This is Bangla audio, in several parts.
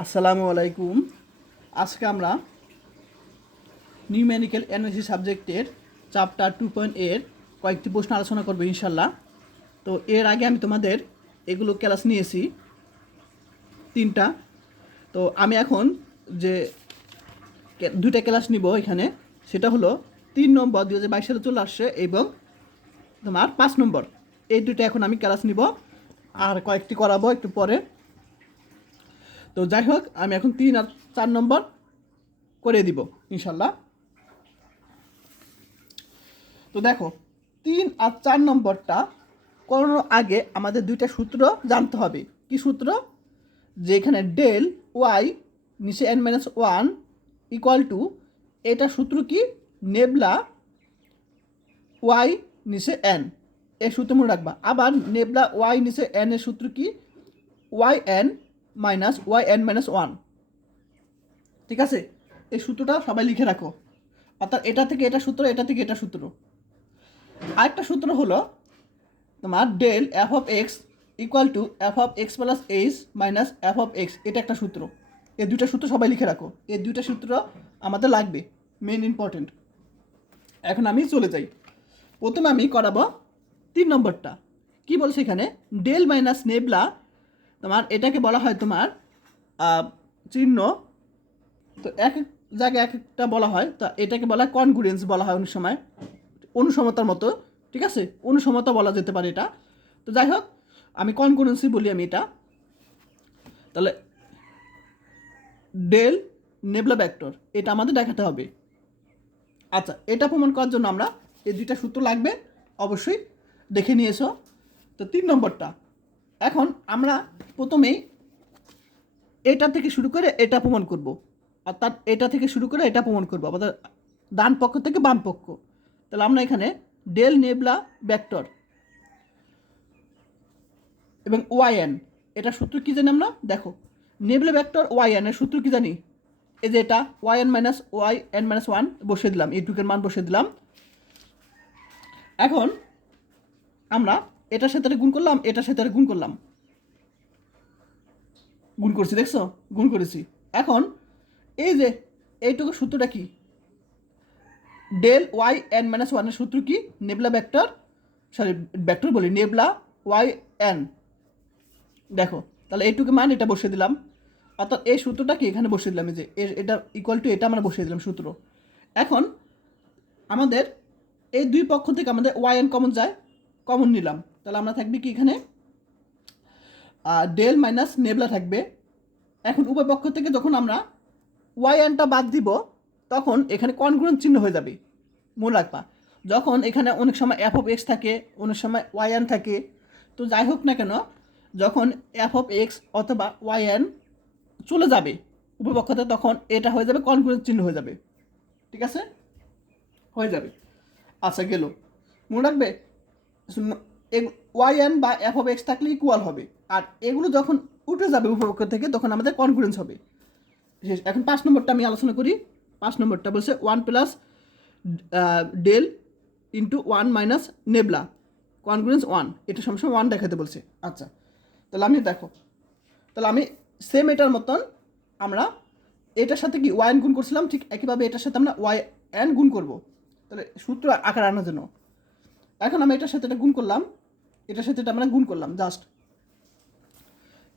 আসসালামু আলাইকুম। আজকে আমরা নিউমেরিক্যাল এনার্জি সাবজেক্টের চ্যাপ্টার টু পয়েন্ট এর কয়েকটি প্রশ্ন আলোচনা করব ইনশাল্লাহ। তো এর আগে আমি তোমাদের এগুলো ক্লাস নিয়েছি, তিনটা। তো আমি এখন যে দুইটা ক্লাস নিব এখানে, সেটা হলো তিন নম্বর দু হাজার বাইশ সালে চলে আসছে এবং তোমার পাঁচ নম্বর। এই দুইটা এখন আমি ক্লাস নিব। আর কয়েকটি করাবো একটু পরে। তো যাই হোক, আমি এখন তিন আর চার নম্বর করে দিব, ইনশাল্লাহ। তো দেখো, তিন আর চার নম্বরটা করানোর আগে আমাদের দুইটা সূত্র জানতে হবে। কি সূত্র? যে এখানে ডেল ওয়াই নিচে N minus one equal to এটা সূত্র কি? নেবলা ওয়াই নিচে এন এই সূত্র মনে রাখবা। আবার নেবলা ওয়াই নিচে এন এর সূত্র কি? Y N minus Y N minus one ঠিক আছে? এই সূত্রটা সবাই লিখে রাখো। অর্থাৎ এটা থেকে এটা সূত্র, এটা থেকে এটা সূত্র। আরেকটা সূত্র হলো তোমার del F of X equal to F of X plus H minus F of X এটা একটা সূত্র। এই দুইটা সূত্র সবাই লিখে রাখো। এই দুইটা সূত্র আমাদের লাগবে। মেন ইম্পর্টেন্ট এখন আমি চলে যাই। প্রথমে আমি করাবো তিন নম্বরটা। কি বলছে এখানে? ডেল মাইনাস নেবলা তোমার, এটাকে বলা হয় তোমার চিহ্ন। তো এক এক জায়গায় এক একটা বলা হয়। তা এটাকে বলা হয় কনগুরেন্স বলা হয় অনেক সময়। অনুসমতার মতো, ঠিক আছে? অনুসমতা বলা যেতে পারে এটা। তো যাই হোক, আমি কনগুরেন্সই বলি আমি এটা। তাহলে ডেল নেবলা ব্যাক্টর এটা আমাদের দেখাতে হবে। আচ্ছা এটা প্রমাণ করার জন্য আমরা এই দুইটা সূত্র লাগবে, অবশ্যই দেখে নিয়েছো। তো তিন নম্বরটা এখন আমরা প্রথমেই এটা থেকে শুরু করে এটা প্রমাণ করব। অর্থাৎ এটা থেকে শুরু করে এটা প্রমাণ করব। আমাদের ডান পক্ষ থেকে বাম পক্ষ। তাহলে আমরা এখানে ডেল নেবলা ব্যাক্টর এবং ওয়াইএন এটা সূত্র কী জানি আমরা? দেখো, নেবলা ব্যাক্টর ওয়াইএন এর সূত্র কী জানি? এই যে এটা Y N minus Y N minus one বসিয়ে দিলাম এইটুকের মান বসিয়ে দিলাম। এখন আমরা এটার সাথে গুণ করলাম, এটার সাথে গুণ করলাম। গুণ করছি, দেখছ? গুণ করেছি। এখন এই যে এইটুকু সূত্রটা কি? ডেল ওয়াই এন মাইনাস ওয়ানের সূত্র কি? নেবলা ভেক্টর, সরি ব্যাক্টর বলি, নেবলা ওয়াই এন। দেখো, তাহলে এইটুকু মান এটা বসিয়ে দিলাম। অর্থাৎ এই সূত্রটা কি? এখানে বসিয়ে দিলাম, এই যে এটা ইকুয়াল টু এটা আমরা বসিয়ে দিলাম সূত্র। এখন আমাদের এই দুই পক্ষ থেকে আমাদের ওয়াই এন কমন যায় কমন নিলাম। তাহলে আমরা থাকবে কি এখানে? ডেল মাইনাস নেবলা থাকবে। এখন উভয় পক্ষ থেকে যখন আমরা ওয়াই এনটা বাদ দিব, তখন এখানে কনগ্রুন চিহ্ন হয়ে যাবে। মনে রাখবা। যখন এখানে অনেক সময় এফ অফ এক্স থাকে, অনেক সময় ওয়াই থাকে, তো যাই হোক না কেন, যখন এফ অফ এক্স অথবা ওয়াই চলে যাবে উপপক্ষতে তখন এটা হয়ে যাবে কনগ্রুন চিহ্ন হয়ে যাবে। ঠিক আছে? হয়ে যাবে। আচ্ছা গেল। মনে রাখবে? ওয়াই এন বা এফ অফ এক্স থাকলে ইকুয়াল হবে। আর এগুলো যখন উঠে যাবে উপপক্ষ থেকে, তখন আমাদের কনফিডেন্স হবে। এখন পাঁচ নম্বরটা আমি আলোচনা করি। পাঁচ নম্বরটা বলছে one plus del into one minus nabla confidence one এটা সবসময় ওয়ান দেখাতে বলছে। আচ্ছা। তাহলে আমি দেখো। তাহলে আমি সেম এটার মতন আমরা এটার সাথে কি ওয়াই এন গুণ করছিলাম? ঠিক একইভাবে এটার সাথে আমরা ওয়াই এন গুণ করব। তাহলে সূত্র আকার আনার জন্য। এখন আমি এটার সাথে এটা গুণ করলাম। এটার সাথে এটা আমরা গুণ করলাম জাস্ট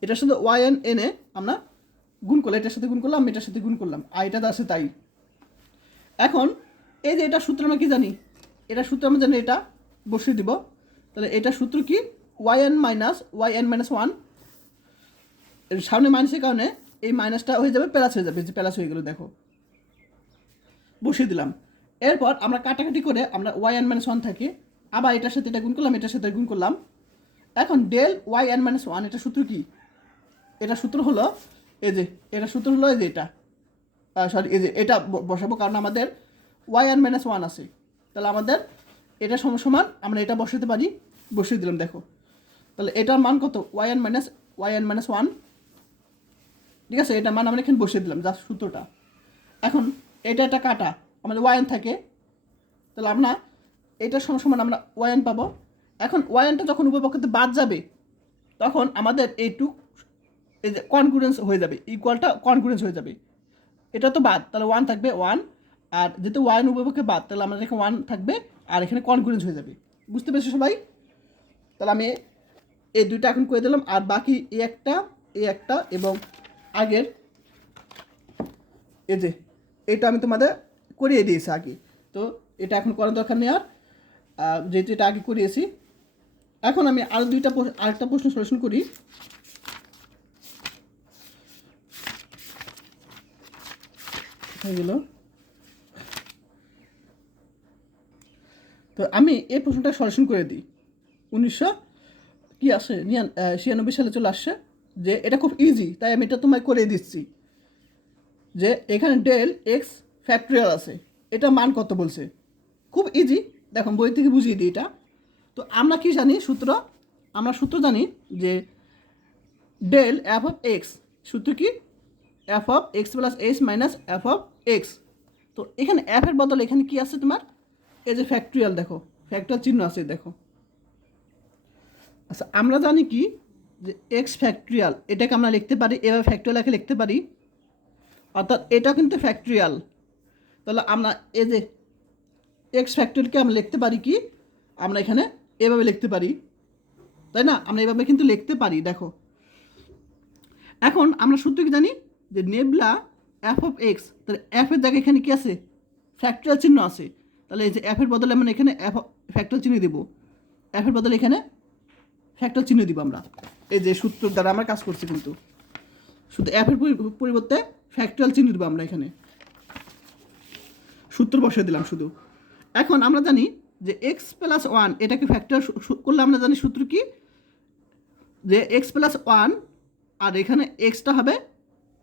এটার সাথে ওয়াই এন এনে আমরা গুণ করলাম, এটার সাথে গুণ করলাম, এটার সাথে গুণ করলাম। আর এটা আছে তাই। এখন, এই যে এটা সূত্র আমরা কি জানি? এটা সূত্র আমরা জানি এটা বসিয়ে দিব। তাহলে এটা সূত্র কি? Y N minus Y N minus one সামনে মাইনাসের কারণে এই মাইনাসটা হয়ে যাবে প্লাস হয়ে যাবে যে প্লাস হয়ে গেলো, দেখো। বসিয়ে দিলাম। এরপর আমরা কাটাকাটি করে আমরা ওয়াই এন মাইনাস ওয়ান থাকে। আবার এটার সাথে এটা গুণ করলাম, এটার সাথে গুণ করলাম। এখন del y n minus one এটা সূত্র কি? এটা সূত্র হলো এই যে, এটা সূত্র হলো এই যে এটা। সরি এই যে এটা বসাবো কারণ আমাদের ওয়াই এন মাইনাস ওয়ান আছে। তাহলে আমাদের এটা সম সমান, আমরা এটা বসাতে পারি, বসিয়ে দিলাম, দেখো। তাহলে এটার মান কত? Y n minus y n minus one ঠিক আছে এটা মান আমরা এখানে বসিয়ে দিলাম জাস্ট সূত্রটা। এখন এটা একটা কাটা, আমাদের ওয়াইন থাকে। তাহলে আমরা এটার সম সমান আমরা ওয়াইন পাবো। এখন ওয়াইনটা যখন উপপক্ষতে বাদ যাবে, তখন আমাদের এই টু এই যে কনকুরেন্স হয়ে যাবে ইকুয়ালটা কনকুরেন্স হয়ে যাবে। এটা তো বাদ, তাহলে ওয়ান থাকবে ওয়ান আর যেহেতু ওয়ান উপপক্ষে বাদ, তাহলে আমাদের এখানে ওয়ান থাকবে, আর এখানে কনকুরেন্স হয়ে যাবে। বুঝতে পেরেছ সবাই? তাহলে আমি এই দুইটা এখন করে দিলাম, আর বাকি এই একটা এই একটা, এবং আগের এই যে, এটা আমি তোমাদের করিয়ে দিয়েছি আগে। তো এটা এখন করার দরকার নেই আর। যেহেতু এটা আগে করিয়েছি, এখন আমি আরও দুইটা আরেকটা প্রশ্ন সলিউশন করি। তো আমি এই প্রশ্নটা সলিউশন করে দিই। উনিশশো কি আসে? ছিয়ানব্বই সালে চলে আসছে যে এটা খুব ইজি তাই আমি এটা তোমায় করে দিচ্ছি। যে এখানে ডেল এক্স ফ্যাক্টরিয়াল আছে, এটা মান কত বলছে? খুব ইজি দেখো বই থেকে বুঝিয়ে দিই এটা। তো আমরা কি জানি সূত্র? আমরা সূত্র জানি যে ডেল এফ অফ এক্স সূত্র কি? F of x plus s minus f of x তো এখানে এফ এর বদলে এখানে কি আছে তোমার? এই যে ফ্যাক্টরিয়াল দেখো ফ্যাক্টরিয়াল চিহ্ন আছে, দেখো। আচ্ছা আমরা জানি কি? যে এক্স ফ্যাক্টরিয়াল এটাকে আমরা লিখতে পারি, এভাবে ফ্যাক্টরিয়ালকে লিখতে পারি। অর্থাৎ এটা কিন্তু ফ্যাক্টরিয়াল তাহলে আমরা এই যে এক্স ফ্যাক্টরিয়ালকে আমরা লিখতে পারি কি? আমরা এখানে এভাবে লিখতে পারি। তাই না? আমরা এভাবে কিন্তু লিখতে পারি, দেখো। এখন আমরা সূত্র কি জানি? যে নেবলা এফ অফ এক্স তাহলে এফ এর জায়গায় এখানে কি আছে? ফ্যাক্টরিয়াল চিহ্ন আছে। তাহলে এই যে এফ এর বদলে আমরা এখানে এফ ফ্যাক্টরিয়াল চিহ্ন দেবো। এফ এর বদলে এখানে ফ্যাক্টরিয়াল চিহ্ন দিব আমরা। এই যে সূত্র দ্বারা আমরা কাজ করছি কিন্তু। শুধু এফ এর পরি- পরিবর্তে ফ্যাক্টরিয়াল চিহ্ন দিব আমরা এখানে। সূত্র বসিয়ে দিলাম শুধু। এখন আমরা জানি যে এক্স প্লাস ওয়ান এটাকে ফ্যাক্টর করলে আমরা জানি সূত্র কি? যে এক্স প্লাস ওয়ান আর এখানে এক্সটা হবে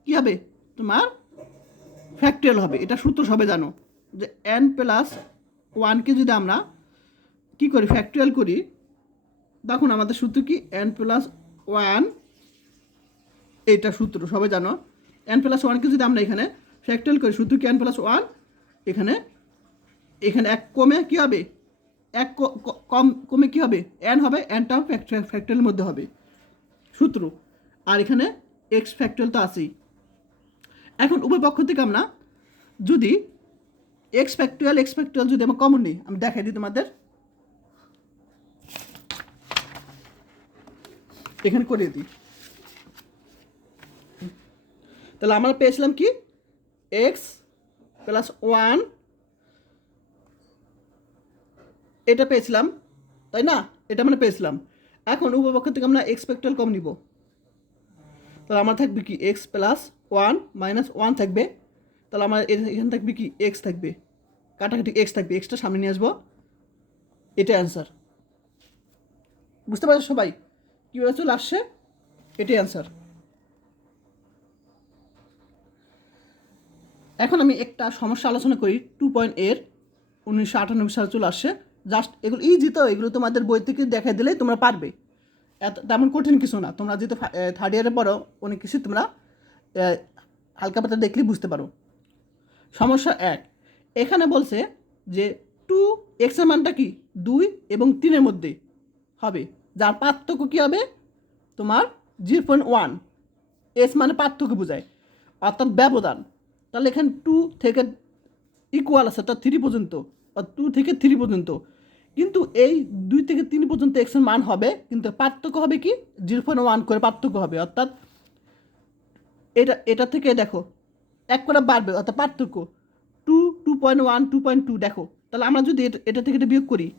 কি হবে? তোমার ফ্যাক্টরিয়াল হবে। এটা সূত্র সবে জানো। যে এন প্লাস ওয়ানকে যদি আমরা কি করি? ফ্যাক্টরিয়াল করি দেখুন আমাদের সূত্র কি? এন প্লাস ওয়ান এটা সূত্র সবাই জানো। এন প্লাস ওয়ানকে যদি আমরা এখানে ফ্যাক্টরিয়াল করি, সূত্র কি? এন প্লাস ওয়ান এখানে এখানে এক কমে কি হবে? এক কম, কমে কি হবে? এন হবে এনটাও ফ্যাক্টরিয়ালের মধ্যে হবে। সূত্র। আর এখানে এক্স ফ্যাক্টরিয়াল তো আছেই। এখন উভয় পক্ষ থেকে আমরা যদি এক্স ফ্যাক্টরিয়াল এক্স ফ্যাক্টরিয়াল যদি আমরা কমন নিই, আমি দেখাই দিই তোমাদের। এখানে করে দিই। তাহলে আমরা পেয়েছিলাম কি? এক্স প্লাস ওয়ান এটা পেয়েছিলাম, তাই না? এটা মানে পেয়েছিলাম। এখন উভয় পক্ষ থেকে আমরা এক্স ফ্যাক্টরিয়াল কম নিব। তাহলে আমার থাকবে কি? X plus one minus one থাকবে। তাহলে আমার এখানে থাকবে কি? এক্স থাকবে। কাটাকাটি এক্স থাকবে। এক্সটা সামনে নিয়ে আসব। এটাই অ্যান্সার বুঝতে পারছ সবাই? কীভাবে চলে আসছে? এটাই অ্যান্সার এখন আমি একটা সমস্যা আলোচনা করি। টু পয়েন্ট এর উনিশশো আটানব্বই সালে চলে আসছে। জাস্ট এগুলো ইজি তো, এগুলো তোমাদের বই থেকে দেখাই দিলেই তোমরা পারবে। এত, তেমন কঠিন কিছু না। তোমরা যেহেতু থার্ড ইয়ারে পড়ো, অনেক কিছু তোমরা হালকা পাতা দেখলেই বুঝতে পারো। সমস্যা এক, এখানে বলছে যে টু এক্সের মানটা কি? দুই এবং তিনের মধ্যে হবে। যার পার্থক্য কী হবে? তোমার জিরো পয়েন্ট ওয়ান এস মানে পার্থক্য বোঝায়। অর্থাৎ ব্যবধান। তাহলে এখানে টু থেকে ইকুয়াল আছে, অর্থাৎ থ্রি পর্যন্ত। টু থেকে থ্রি পর্যন্ত। কিন্তু এই দুই থেকে তিন পর্যন্ত এক্সের মান হবে, কিন্তু পার্থক্য হবে কি? জিরো পয়েন্ট ওয়ান করে পার্থক্য হবে। অর্থাৎ এটা এটা থেকে দেখো, এক করে বাড়বে, অর্থাৎ পার্থক্য। Two two point one two point two দেখো। তাহলে আমরা যদি এটা- এটা থেকে এটা বিয়োগ করি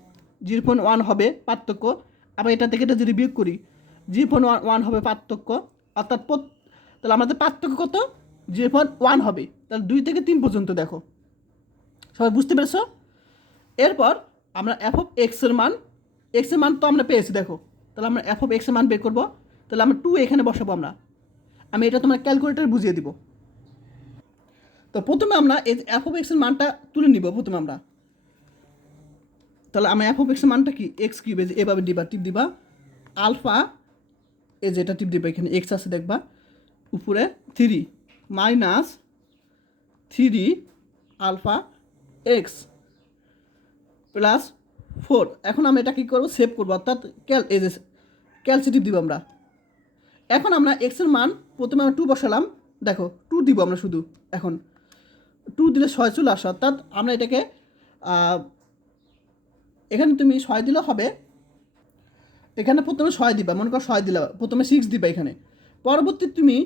জিরো পয়েন্ট ওয়ান হবে পার্থক্য, আবার এটা থেকে এটা যদি বিয়োগ করি জিরো পয়েন্ট ওয়ান ওয়ান হবে পার্থক্য, অর্থাৎ তাহলে আমাদের পার্থক্য কত? জিরো পয়েন্ট ওয়ান হবে। তাহলে দুই থেকে তিন পর্যন্ত দেখো। সবাই বুঝতে পেরেছ? এরপর আমরা এফ অফ এক্সের মান এক্সের মান তো আমরা পেয়েছি, দেখো। তাহলে আমরা এফ অফ এক্সের মান বের করব। তাহলে আমরা টু এখানে বসাবো আমরা। আমি এটা তোমার ক্যালকুলেটার বুঝিয়ে দিব। তো প্রথমে আমরা এই এফ অফ এক্সের মানটা তুলে নিব, প্রথমে আমরা। তাহলে আমরা এফ অফ এক্সের মানটা কি? এক্স কিউবে এভাবে দিবা, টিপ দিবা। আলফা, এই যেটা টিপ দিবা এখানে এক্স আছে দেখবা। উপরে three minus three alpha x plus four এখন আমরা এটা কী করব? সেভ করব। অর্থাৎ ক্যাল এই যে ক্যালসিটিভ দিব আমরা। এখন আমরা এক্সের মান প্রথমে আমরা টু বসালাম। দেখো টু দিব আমরা শুধু এখন। টু দিলে ছয় চলে আসে। অর্থাৎ আমরা এটাকে এখানে তুমি ছয় দিলে হবে। এখানে প্রথমে ছয় দিবা। মনে করো ছয় দিলা প্রথমে সিক্স দিবা এখানে। পরবর্তী তুমি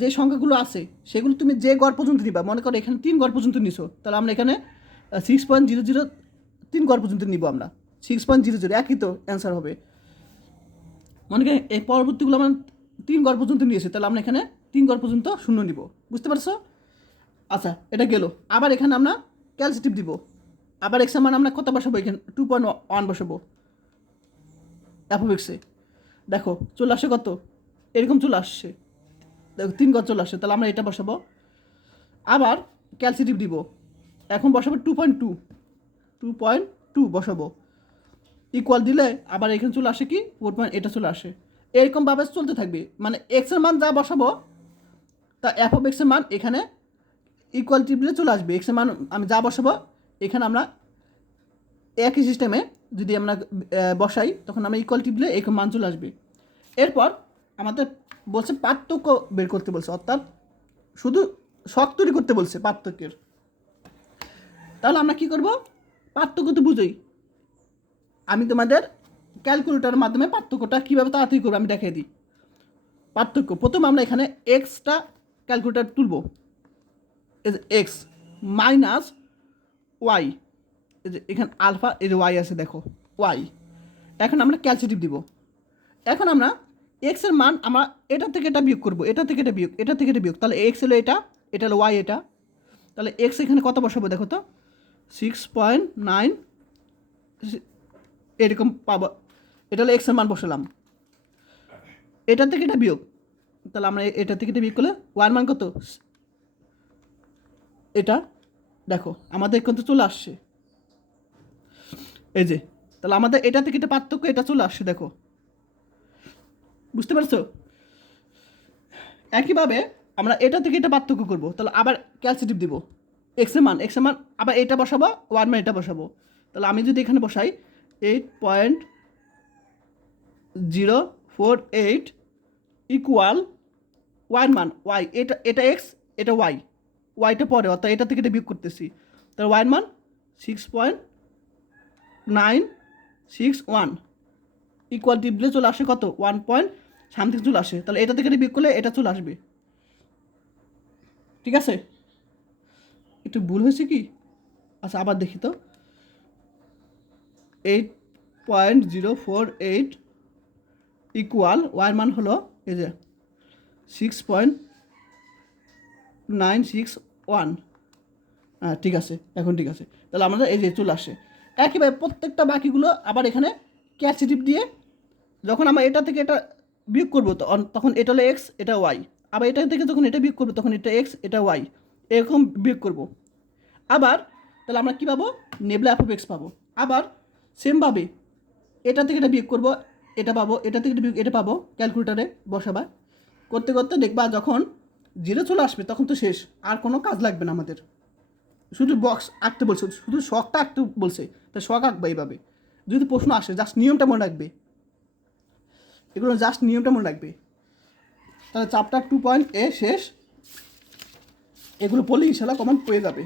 যে সংখ্যাগুলো আছে, সেগুলো তুমি যে গড় পর্যন্ত দিবা, মনে করো এখানে তিন গড় পর্যন্ত নিছো। তাহলে আমরা এখানে সিক্স পয়েন্ট জিরো জিরো তিন গড় পর্যন্ত নিব আমরা। সিক্স পয়েন্ট জিরো জিরো একই তো অ্যান্সার হবে। মনে এই পরবর্তীগুলো আমরা তিন গড় পর্যন্ত নিয়েছি, তাহলে আমরা এখানে তিন গড় পর্যন্ত শূন্য নিব। বুঝতে পারছ? আচ্ছা এটা গেল। আবার এখানে আমরা ক্যালসিটিভ দিব। আবার এক্সের মান আমরা কত বসাবো এখানে? টু পয়েন্ট ওয়ান বসাবো। অ্যাপোবিক্সে দেখো, চলে আসে কত? এরকম চলে আসছে। দেখো, তিন গড় চলে আসছে তাহলে আমরা এটা বসাবো। আবার ক্যালসিটিভ দিব। এখন বসাবো two point two two point two বসাবো। ইকুয়াল দিলে আবার এখানে চলে আসে কি? ফোর পয়েন্ট এটা চলে আসে। এরকমভাবে চলতে থাকবে। মানে এক্সের মান যা বসাবো, তা এফ অফ এক্সের মান এখানে ইকুয়াল টিপলে চলে আসবে। এক্সের মান আমি যা বসাবো, এখানে আমরা একই সিস্টেমে যদি আমরা বসাই, তখন আমরা ইকুয়াল টিপলে এরকম মান চলে আসবে। এরপর আমাদের বলছে পার্থক্য বের করতে বলছে, অর্থাৎ শুধু শখ তৈরি করতে বলছে পার্থক্যের। তাহলে আমরা কি করব? পার্থক্য তো বুঝোই। আমি তোমাদের ক্যালকুলেটরের মাধ্যমে পার্থক্যটা কীভাবে তাড়াতাড়ি করব আমি দেখিয়ে দিই। পার্থক্য, প্রথম আমরা এখানে এক্সটা ক্যালকুলেটর তুলব। এক্স মাইনাস ওয়াই এই যে এখানে আলফা এই যে ওয়াই আছে দেখো ওয়াই এখন আমরা ক্যালসিটিভ দিব। এখন আমরা এক্সের মান, আমরা এটা থেকে এটা বিয়োগ করব, এটা থেকে এটা বিয়োগ, এটা থেকে এটা বিয়োগ। তাহলে এক্স হলো এটা এটা হলো ওয়াই এটা। তাহলে এক্স এখানে কত বসাবো দেখো তো? সিক্স পয়েন্ট নাইন এরকম পাবো। এটা হলো এক্সের মান বসালাম। এটা থেকে এটা বিয়োগ। তাহলে আমরা এটা থেকে এটা বিয়োগ করলে ওয়ান মান কত? এটা দেখো, আমাদের কিন্তু চলে আসছে। এই যে, তাহলে আমাদের এটা থেকে এটা পার্থক্য, এটা চলে আসছে, দেখো। বুঝতে পারছ? একইভাবে আমরা এটা থেকে এটা পার্থক্য করব, তাহলে আবার ক্যালসিটিভ দিব। এক্সের মান এক্সের মান, আবার এটা বসাবো ওয়ান মান এটা বসাবো। তাহলে আমি যদি এখানে বসাই eight point zero four eight equal one মান ওয়াই এটা এটা এক্স এটা ওয়াই ওয়াইটা পরে, অর্থাৎ এটা থেকে এটা বিয়োগ করতেছি। তাহলে ওয়ান মান six point nine six one equal টিপলে চলে আসে কত? ওয়ান পয়েন্ট সামথিং চলে আসে। তাহলে এটা থেকে বিয়োগ করলে এটা চলে আসবে। ঠিক আছে? একটু ভুল হয়েছে কি? আচ্ছা আবার দেখি তো। Eight point zero four eight equal war মান হলো এই যে six point nine six one হ্যাঁ ঠিক আছে, এখন ঠিক আছে। তাহলে আমাদের এই যে চলে আসে। একইভাবে প্রত্যেকটা বাকিগুলো আবার এখানে ক্যাসিটিভ দিয়ে যখন আমরা এটা থেকে এটা বিয়োগ করব, তখন- তখন এটা হলো এক্স এটা ওয়াই আবার এটা থেকে যখন এটা বিয়োগ করব, তখন এটা এক্স এটা ওয়াই এরকম বিয়োগ করব। আবার তাহলে আমরা কী পাবো? নেবলা অ্যাপ এক্স পাবো। আবার সেমভাবে এটা থেকে এটা বিয়োগ করব, এটা পাবো, এটা থেকে বিয়োগ, এটা পাবো ক্যালকুলেটারে বসাবা করতে করতে দেখবা যখন জিরো চলে আসবে তখন তো শেষ, আর কোনো কাজ লাগবে না আমাদের। শুধু বক্স আঁকতে বলছে, শুধু শখটা আঁকতে বলছে, তা শখ আঁকবে এইভাবে। যদি প্রশ্ন আসে জাস্ট নিয়মটা মনে রাখবে। এগুলো জাস্ট নিয়মটা মনে রাখবে। তাহলে চ্যাপ্টার টু পয়েন্ট এ শেষ। এগুলো পড়লে ইনশাল্লাহ কমন পেয়ে যাবে।